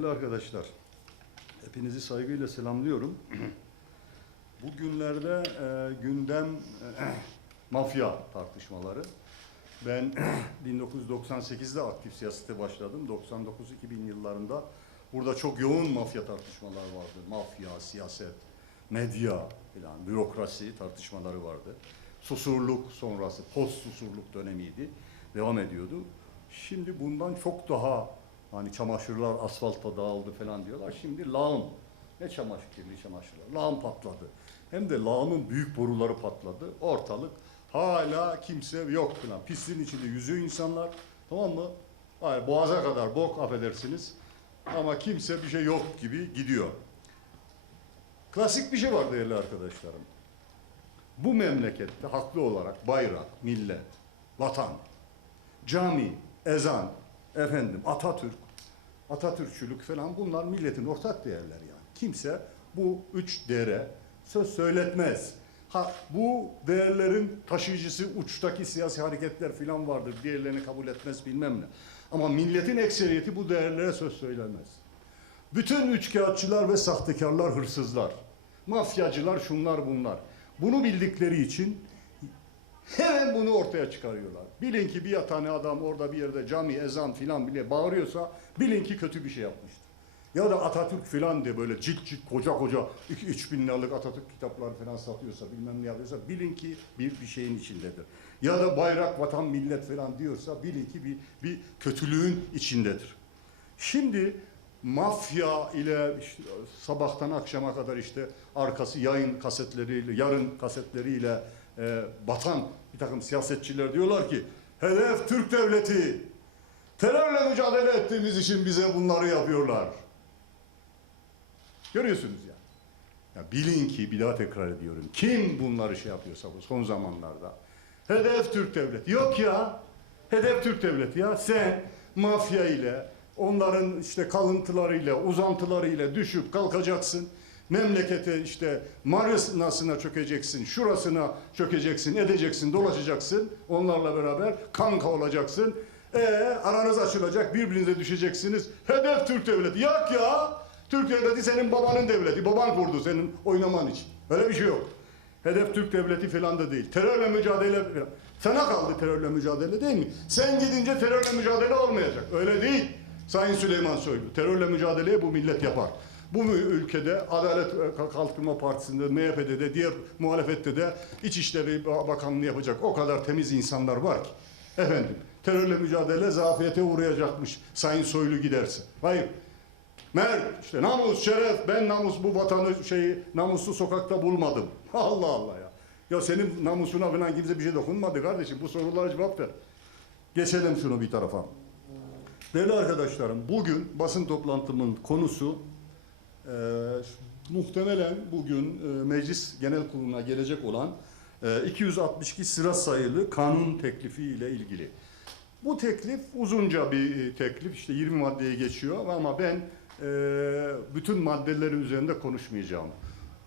Değerli arkadaşlar, hepinizi saygıyla selamlıyorum. Bugünlerde e, gündem e, mafya tartışmaları. Ben 1998'de aktif siyasete başladım. 99-2000 yıllarında burada çok yoğun mafya tartışmalar vardı. Mafya, siyaset, medya falan, bürokrasi tartışmaları vardı. Susurluk sonrası, post susurluk dönemiydi. Devam ediyordu. Şimdi bundan çok daha hani çamaşırlar asfalta dağıldı falan diyorlar. Şimdi lağım. Ne çamaşır kirli çamaşırlar. Lağım patladı. Hem de lağımın büyük boruları patladı. Ortalık hala kimse yok falan. Pisliğin içinde yüzüyor insanlar. Tamam mı? Hayır, boğaza kadar bok affedersiniz. Ama kimse bir şey yok gibi gidiyor. Klasik bir şey var değerli arkadaşlarım. Bu memlekette haklı olarak bayrak, millet, vatan, cami, ezan, efendim Atatürk, Atatürkçülük falan bunlar milletin ortak değerleri yani. Kimse bu üç değere söz söyletmez. Ha bu değerlerin taşıyıcısı uçtaki siyasi hareketler falan vardır. Diğerlerini kabul etmez bilmem ne. Ama milletin ekseriyeti bu değerlere söz söylemez. Bütün üçkağıtçılar ve sahtekarlar hırsızlar. Mafyacılar şunlar bunlar. Bunu bildikleri için Hemen bunu ortaya çıkarıyorlar. Bilin ki bir tane adam orada bir yerde cami, ezan filan bile bağırıyorsa bilin ki kötü bir şey yapmıştır. Ya da Atatürk filan diye böyle cilt cilt koca koca 2-3 bin liralık Atatürk kitapları filan satıyorsa bilmem ne yapıyorsa bilin ki bir bir şeyin içindedir. Ya da bayrak, vatan, millet filan diyorsa bilin ki bir, bir kötülüğün içindedir. Şimdi mafya ile işte sabahtan akşama kadar işte arkası yayın kasetleriyle, yarın kasetleriyle e, batan bir takım siyasetçiler diyorlar ki hedef Türk devleti. Terörle mücadele ettiğimiz için bize bunları yapıyorlar. Görüyorsunuz ya. Ya bilin ki bir daha tekrar ediyorum. Kim bunları şey yapıyorsa bu son zamanlarda. Hedef Türk devleti. Yok ya. Hedef Türk devleti ya. Sen mafya ile onların işte kalıntılarıyla, uzantılarıyla düşüp kalkacaksın. Memlekete işte Marisnasına çökeceksin, şurasına çökeceksin, edeceksin, dolaşacaksın. Onlarla beraber kanka olacaksın. E aranız açılacak, birbirinize düşeceksiniz. Hedef Türk devleti. Yok ya. Türk devleti senin babanın devleti. Baban kurdu senin oynaman için. Öyle bir şey yok. Hedef Türk devleti falan da değil. Terörle mücadele falan. Sana kaldı terörle mücadele değil mi? Sen gidince terörle mücadele olmayacak. Öyle değil. Sayın Süleyman Soylu. Terörle mücadeleyi bu millet yapar. Bu ülkede Adalet Kalkınma Partisi'nde, MHP'de de, diğer muhalefette de İçişleri Bakanlığı yapacak o kadar temiz insanlar var ki. Efendim, terörle mücadele zafiyete uğrayacakmış Sayın Soylu giderse. Hayır. Mer, işte namus, şeref, ben namus bu vatanı şeyi namuslu sokakta bulmadım. Allah Allah ya. Ya senin namusuna falan kimse bir şey dokunmadı kardeşim. Bu sorulara cevap ver. Geçelim şunu bir tarafa. Değerli arkadaşlarım, bugün basın toplantımın konusu muhtemelen bugün e, Meclis Genel Kurulu'na gelecek olan e, 262 sıra sayılı kanun teklifi ile ilgili. Bu teklif uzunca bir e, teklif, işte 20 maddeye geçiyor ama ben e, bütün maddeleri üzerinde konuşmayacağım.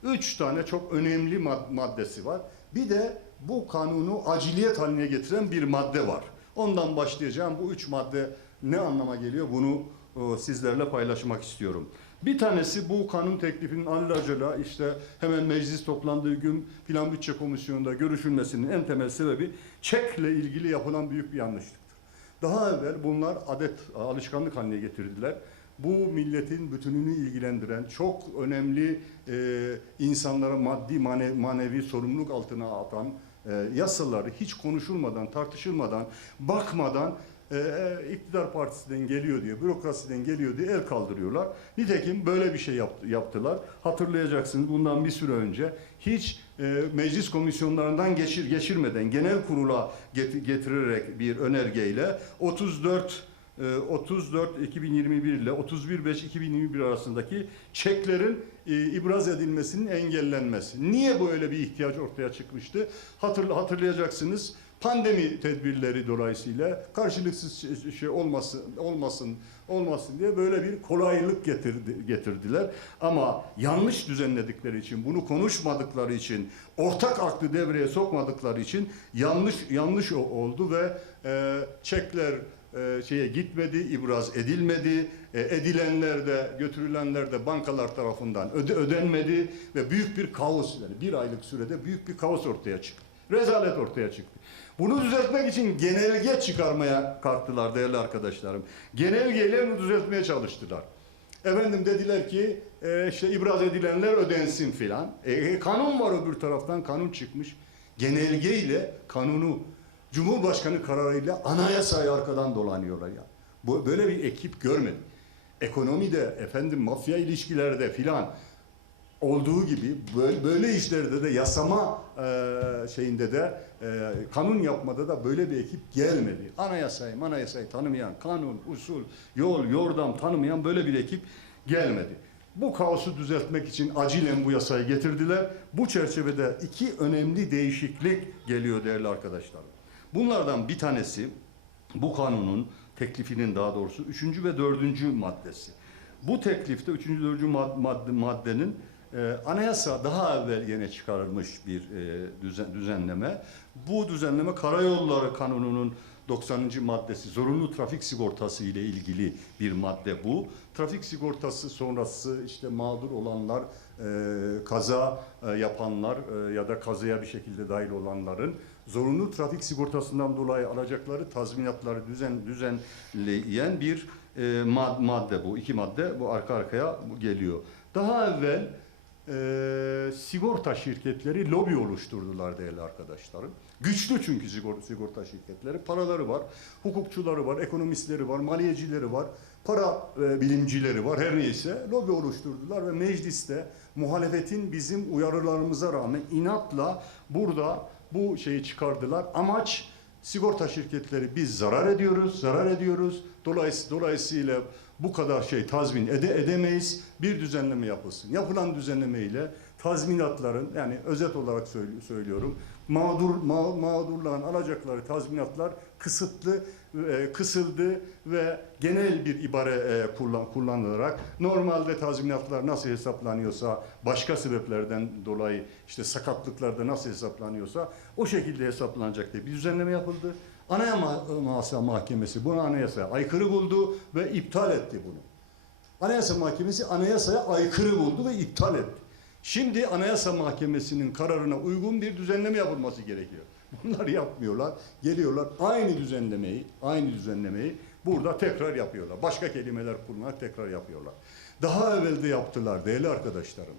Üç tane çok önemli mad- maddesi var. Bir de bu kanunu aciliyet haline getiren bir madde var. Ondan başlayacağım. Bu üç madde ne anlama geliyor bunu e, sizlerle paylaşmak istiyorum. Bir tanesi bu kanun teklifinin alelacele işte hemen meclis toplandığı gün Plan Bütçe Komisyonu'nda görüşülmesinin en temel sebebi çekle ilgili yapılan büyük bir yanlışlıktır. Daha evvel bunlar adet, alışkanlık haline getirdiler. Bu milletin bütününü ilgilendiren çok önemli e, insanlara maddi mane- manevi sorumluluk altına atan e, yasaları hiç konuşulmadan, tartışılmadan, bakmadan e, e, iktidar partisinden geliyor diye, bürokrasiden geliyor diye el kaldırıyorlar. Nitekim böyle bir şey yaptı- yaptılar. Hatırlayacaksınız bundan bir süre önce hiç e, meclis komisyonlarından geçir geçirmeden genel kurula get- getirerek bir önergeyle 34 e, 34 2021 ile 31 5 2021 arasındaki çeklerin e, ibraz edilmesinin engellenmesi. Niye böyle bir ihtiyaç ortaya çıkmıştı? Hatırla, hatırlayacaksınız. Pandemi tedbirleri dolayısıyla karşılıksız şey- şey olmasın olmasın olmasın diye böyle bir kolaylık getirdi, getirdiler. Ama yanlış düzenledikleri için, bunu konuşmadıkları için, ortak aklı devreye sokmadıkları için yanlış yanlış oldu ve e, çekler e, şeye gitmedi, ibraz edilmedi. E, edilenler de götürülenler de bankalar tarafından öde, ödenmedi ve büyük bir kaos yani bir aylık sürede büyük bir kaos ortaya çıktı. Rezalet ortaya çıktı. Bunu düzeltmek için genelge çıkarmaya kalktılar değerli arkadaşlarım. Genelgeyle bunu düzeltmeye çalıştılar. Efendim dediler ki e, işte ibraz edilenler ödensin filan. E, e, kanun var öbür taraftan kanun çıkmış. Genelgeyle kanunu Cumhurbaşkanı kararıyla anayasayı arkadan dolanıyorlar ya. Bu böyle bir ekip görmedim. Ekonomide efendim mafya ilişkilerde filan olduğu gibi böyle, işlerde de yasama e, şeyinde de e, kanun yapmada da böyle bir ekip gelmedi. Anayasayı, anayasayı tanımayan, kanun, usul, yol, yordam tanımayan böyle bir ekip gelmedi. Bu kaosu düzeltmek için acilen bu yasayı getirdiler. Bu çerçevede iki önemli değişiklik geliyor değerli arkadaşlar. Bunlardan bir tanesi bu kanunun teklifinin daha doğrusu üçüncü ve dördüncü maddesi. Bu teklifte üçüncü dördüncü mad- madde, maddenin e, anayasa daha evvel yine çıkarılmış bir e, düzen, düzenleme. Bu düzenleme karayolları kanununun 90. maddesi zorunlu trafik sigortası ile ilgili bir madde bu. Trafik sigortası sonrası işte mağdur olanlar, e, kaza e, yapanlar e, ya da kazaya bir şekilde dahil olanların zorunlu trafik sigortasından dolayı alacakları tazminatları düzen düzenleyen bir e, mad- madde bu. İki madde bu arka arkaya geliyor. Daha evvel e, sigorta şirketleri lobi oluşturdular değerli arkadaşlarım. Güçlü çünkü sigorta, şirketleri. Paraları var, hukukçuları var, ekonomistleri var, maliyecileri var, para e, bilimcileri var her neyse. Lobi oluşturdular ve mecliste muhalefetin bizim uyarılarımıza rağmen inatla burada bu şeyi çıkardılar. Amaç sigorta şirketleri biz zarar ediyoruz, zarar ediyoruz. Dolayısıyla, dolayısıyla bu kadar şey tazmin ede edemeyiz. Bir düzenleme yapılsın. Yapılan düzenleme ile tazminatların yani özet olarak söylüyorum. Mağdur ma- mağdurların alacakları tazminatlar kısıtlı kısıldı ve genel bir ibare e, kullan, kullanılarak normalde tazminatlar nasıl hesaplanıyorsa başka sebeplerden dolayı işte sakatlıklarda nasıl hesaplanıyorsa o şekilde hesaplanacak diye bir düzenleme yapıldı. Anayasa Mahkemesi bunu anayasaya aykırı buldu ve iptal etti bunu. Anayasa Mahkemesi anayasaya aykırı buldu ve iptal etti. Şimdi Anayasa Mahkemesi'nin kararına uygun bir düzenleme yapılması gerekiyor. Bunlar yapmıyorlar. Geliyorlar aynı düzenlemeyi, aynı düzenlemeyi burada tekrar yapıyorlar. Başka kelimeler kullanarak tekrar yapıyorlar. Daha evvel yaptılar değerli arkadaşlarım.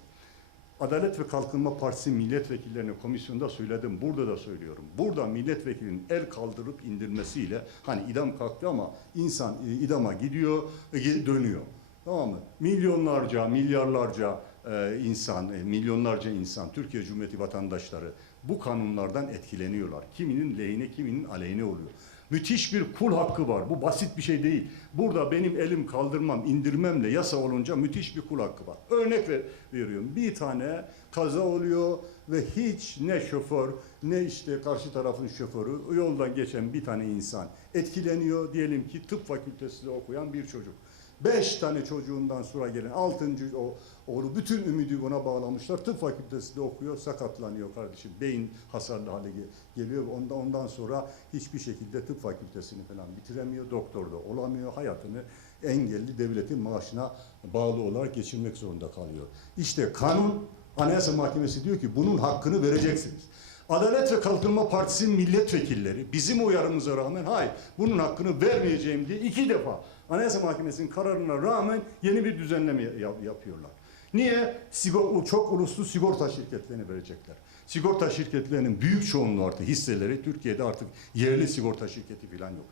Adalet ve Kalkınma Partisi milletvekillerine komisyonda söyledim, burada da söylüyorum. Burada milletvekilinin el kaldırıp indirmesiyle hani idam kalktı ama insan e, idama gidiyor, e, dönüyor. Tamam mı? Milyonlarca, milyarlarca e, insan, milyonlarca insan, Türkiye Cumhuriyeti vatandaşları bu kanunlardan etkileniyorlar. Kiminin lehine, kiminin aleyhine oluyor. Müthiş bir kul hakkı var. Bu basit bir şey değil. Burada benim elim kaldırmam, indirmemle yasa olunca müthiş bir kul hakkı var. Örnek ver, veriyorum. Bir tane kaza oluyor ve hiç ne şoför ne işte karşı tarafın şoförü yoldan geçen bir tane insan etkileniyor. Diyelim ki tıp fakültesinde okuyan bir çocuk. Beş tane çocuğundan sonra gelen altıncı o oğlu bütün ümidi buna bağlamışlar. Tıp fakültesinde okuyor, sakatlanıyor kardeşim. Beyin hasarlı hale ge- geliyor. Ondan, ondan sonra hiçbir şekilde tıp fakültesini falan bitiremiyor. Doktor da olamıyor. Hayatını engelli devletin maaşına bağlı olarak geçirmek zorunda kalıyor. İşte kanun Anayasa Mahkemesi diyor ki bunun hakkını vereceksiniz. Adalet ve Kalkınma Partisi milletvekilleri bizim uyarımıza rağmen hayır bunun hakkını vermeyeceğim diye iki defa Anayasa Mahkemesi'nin kararına rağmen yeni bir düzenleme yap- yapıyorlar. Niye? Sigor, çok uluslu sigorta şirketlerine verecekler. Sigorta şirketlerinin büyük çoğunluğu artık hisseleri Türkiye'de artık yerli sigorta şirketi falan yok.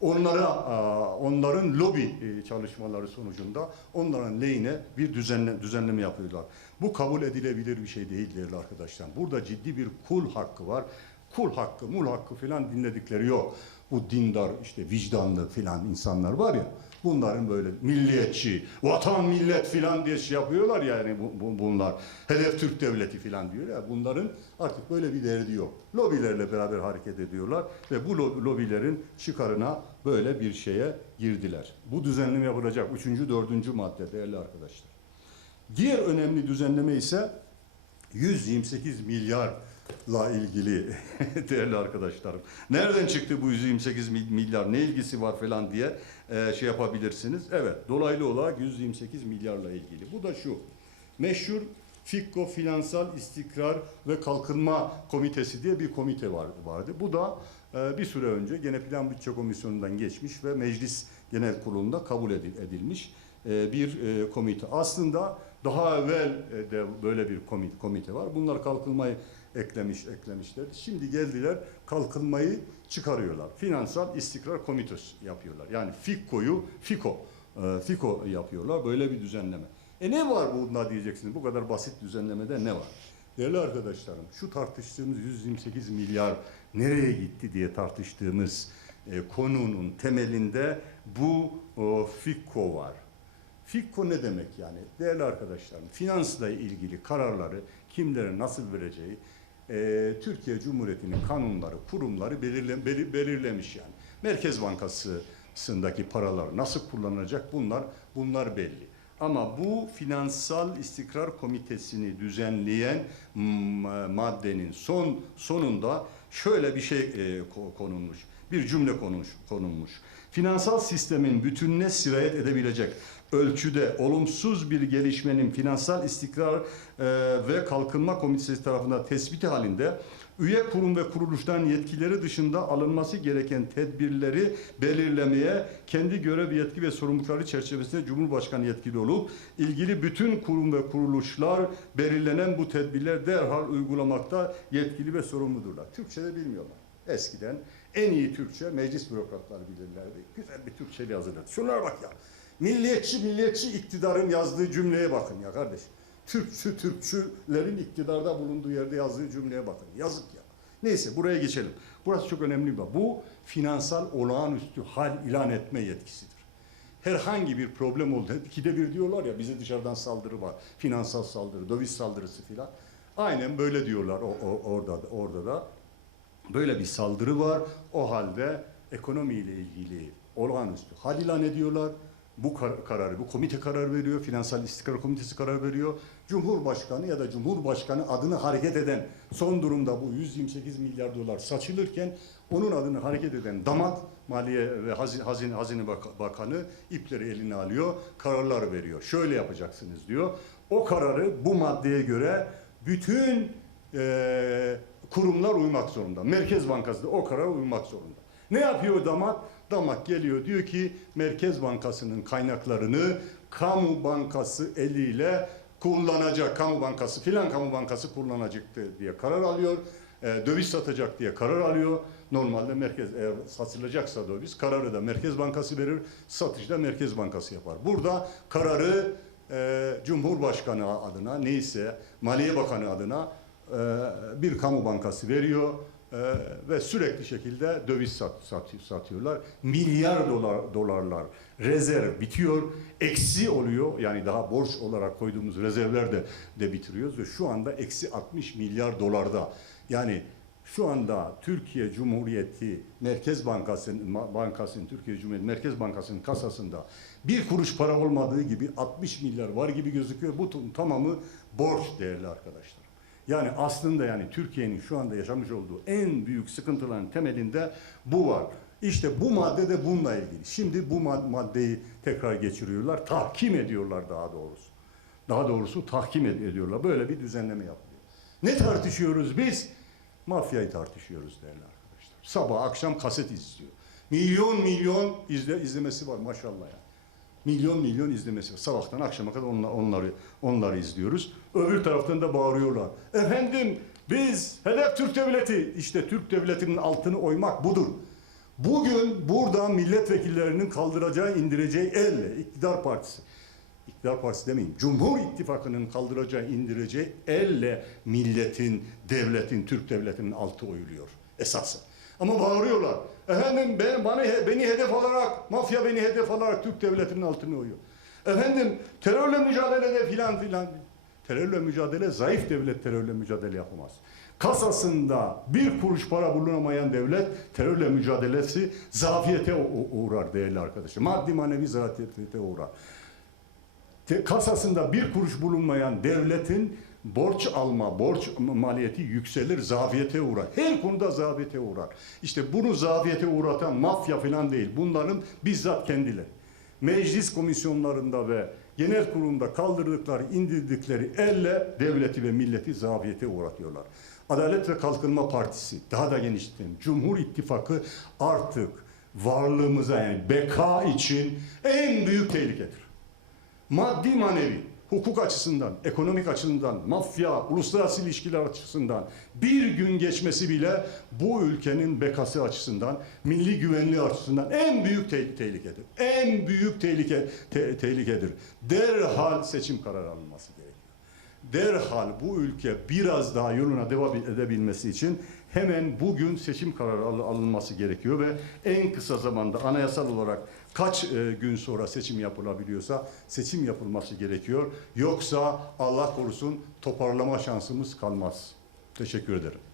Onlara, onların lobi e, çalışmaları sonucunda onların lehine bir düzenle, düzenleme yapıyorlar. Bu kabul edilebilir bir şey değil değerli arkadaşlar. Burada ciddi bir kul hakkı var. Kul hakkı, mul hakkı filan dinledikleri yok. Bu dindar, işte vicdanlı filan insanlar var ya. Bunların böyle milliyetçi, vatan millet filan diye şey yapıyorlar ya yani bu, bu- bunlar. Hedef Türk devleti filan diyor ya. Bunların artık böyle bir derdi yok. Lobilerle beraber hareket ediyorlar ve bu lo- lobilerin çıkarına böyle bir şeye girdiler. Bu düzenleme yapılacak. Üçüncü, dördüncü madde değerli arkadaşlar. Diğer önemli düzenleme ise 128 milyar la ilgili değerli arkadaşlarım. Nereden çıktı bu 128 mil- milyar ne ilgisi var falan diye e, şey yapabilirsiniz. Evet dolaylı olarak 128 milyarla ilgili. Bu da şu meşhur Fikko Finansal İstikrar ve Kalkınma Komitesi diye bir komite var, vardı. Bu da e, bir süre önce gene Plan Bütçe Komisyonu'ndan geçmiş ve Meclis Genel Kurulu'nda kabul edil- edilmiş e, bir komite. Aslında daha evvel e, de böyle bir komite, komite var. Bunlar kalkınmayı eklemiş eklemişler. Şimdi geldiler kalkınmayı çıkarıyorlar. Finansal İstikrar Komitesi yapıyorlar. Yani FİKKO'yu FİKO e, FİKO yapıyorlar. Böyle bir düzenleme. E ne var bunda diyeceksiniz. Bu kadar basit düzenlemede ne var? Değerli arkadaşlarım şu tartıştığımız 128 milyar nereye gitti diye tartıştığımız e, konunun temelinde bu o, FİKKO var. FİKKO ne demek yani? Değerli arkadaşlarım, finansla ilgili kararları kimlere nasıl vereceği e, Türkiye Cumhuriyeti'nin kanunları, kurumları belirle, belir- belirlemiş yani. Merkez Bankası'ndaki paralar nasıl kullanılacak bunlar bunlar belli. Ama bu Finansal İstikrar Komitesi'ni düzenleyen maddenin son sonunda şöyle bir şey e, ko- konulmuş. Bir cümle konuş, konulmuş. Finansal sistemin bütününe sirayet edebilecek ölçüde olumsuz bir gelişmenin finansal istikrar e, ve kalkınma komitesi tarafından tespiti halinde üye kurum ve kuruluşların yetkileri dışında alınması gereken tedbirleri belirlemeye kendi görev yetki ve sorumlulukları çerçevesinde Cumhurbaşkanı yetkili olup ilgili bütün kurum ve kuruluşlar belirlenen bu tedbirler derhal uygulamakta yetkili ve sorumludurlar. Türkçe'de bilmiyorlar. Eskiden en iyi Türkçe meclis bürokratları bilirlerdi. Güzel bir Türkçeli hazırladı. Şunlara bak ya. Milliyetçi milliyetçi iktidarın yazdığı cümleye bakın ya kardeş. Türkçü Türkçülerin iktidarda bulunduğu yerde yazdığı cümleye bakın. Yazık ya. Neyse buraya geçelim. Burası çok önemli bir. Bu finansal olağanüstü hal ilan etme yetkisidir. Herhangi bir problem oldu. Hep bir diyorlar ya bize dışarıdan saldırı var. Finansal saldırı, döviz saldırısı filan. Aynen böyle diyorlar o, o- orada, da- orada da. Böyle bir saldırı var. O halde ekonomiyle ilgili olağanüstü hal ilan ediyorlar. Bu kar- kararı, bu komite karar veriyor. Finansal İstikrar Komitesi karar veriyor. Cumhurbaşkanı ya da Cumhurbaşkanı adını hareket eden son durumda bu 128 milyar dolar saçılırken onun adını hareket eden damat Maliye ve Hazine, Hazine, Hazine Bak- Bakanı ipleri eline alıyor, kararlar veriyor. Şöyle yapacaksınız diyor. O kararı bu maddeye göre bütün eee, kurumlar uymak zorunda. Merkez Bankası da o karara uymak zorunda. Ne yapıyor damat? Damat geliyor diyor ki Merkez Bankası'nın kaynaklarını kamu bankası eliyle kullanacak. Kamu bankası filan kamu bankası kullanacaktı diye karar alıyor. E, döviz satacak diye karar alıyor. Normalde merkez eğer satılacaksa döviz kararı da Merkez Bankası verir. Satışı da Merkez Bankası yapar. Burada kararı e, Cumhurbaşkanı adına neyse Maliye Bakanı adına e, bir kamu bankası veriyor e, ve sürekli şekilde döviz sat, sat- satıyorlar. Milyar dolar dolarlar rezerv bitiyor, eksi oluyor. Yani daha borç olarak koyduğumuz rezervler de, de bitiriyoruz ve şu anda eksi 60 milyar dolarda. Yani şu anda Türkiye Cumhuriyeti Merkez Bankası'nın Bankası'nın Türkiye Cumhuriyeti Merkez Bankası'nın kasasında bir kuruş para olmadığı gibi 60 milyar var gibi gözüküyor. Bu tamamı borç değerli arkadaşlar. Yani aslında yani Türkiye'nin şu anda yaşamış olduğu en büyük sıkıntıların temelinde bu var. İşte bu madde de bununla ilgili. Şimdi bu mad- maddeyi tekrar geçiriyorlar. Tahkim ediyorlar daha doğrusu. Daha doğrusu tahkim ed- ediyorlar. Böyle bir düzenleme yapılıyor. Ne tartışıyoruz biz? Mafyayı tartışıyoruz değerli arkadaşlar. Sabah akşam kaset izliyor. Milyon milyon izle, izlemesi var maşallah ya. Milyon milyon izlemesi var. Sabahtan akşama kadar onla- onları, onları izliyoruz. Öbür taraftan da bağırıyorlar. Efendim biz hedef Türk devleti. İşte Türk devletinin altını oymak budur. Bugün burada milletvekillerinin kaldıracağı, indireceği elle iktidar partisi İktidar Partisi demeyin, Cumhur İttifakı'nın kaldıracağı, indireceği elle milletin, devletin, Türk devletinin altı oyuluyor esasen. Ama bağırıyorlar. Efendim ben, bana, beni hedef alarak, mafya beni hedef alarak Türk devletinin altını oyuyor. Efendim terörle mücadelede filan filan. Terörle mücadele, zayıf devlet terörle mücadele yapamaz. Kasasında bir kuruş para bulunamayan devlet terörle mücadelesi zafiyete uğrar değerli arkadaşlar. Maddi manevi zafiyete uğrar. Kasasında bir kuruş bulunmayan devletin borç alma, borç maliyeti yükselir, zafiyete uğrar. Her konuda zafiyete uğrar. İşte bunu zafiyete uğratan mafya falan değil. Bunların bizzat kendileri. Meclis komisyonlarında ve genel kurulunda kaldırdıkları, indirdikleri elle devleti ve milleti zafiyete uğratıyorlar. Adalet ve Kalkınma Partisi, daha da genişletin, Cumhur İttifakı artık varlığımıza yani beka için en büyük tehlikedir maddi manevi, hukuk açısından, ekonomik açısından, mafya, uluslararası ilişkiler açısından bir gün geçmesi bile bu ülkenin bekası açısından, milli güvenliği açısından en büyük te- tehlikedir. En büyük tehlike te- tehlikedir. Derhal seçim kararı alınması gerekiyor. Derhal bu ülke biraz daha yoluna devam edebilmesi için hemen bugün seçim kararı al- alınması gerekiyor ve en kısa zamanda anayasal olarak kaç e, gün sonra seçim yapılabiliyorsa seçim yapılması gerekiyor. Yoksa Allah korusun toparlama şansımız kalmaz. Teşekkür ederim.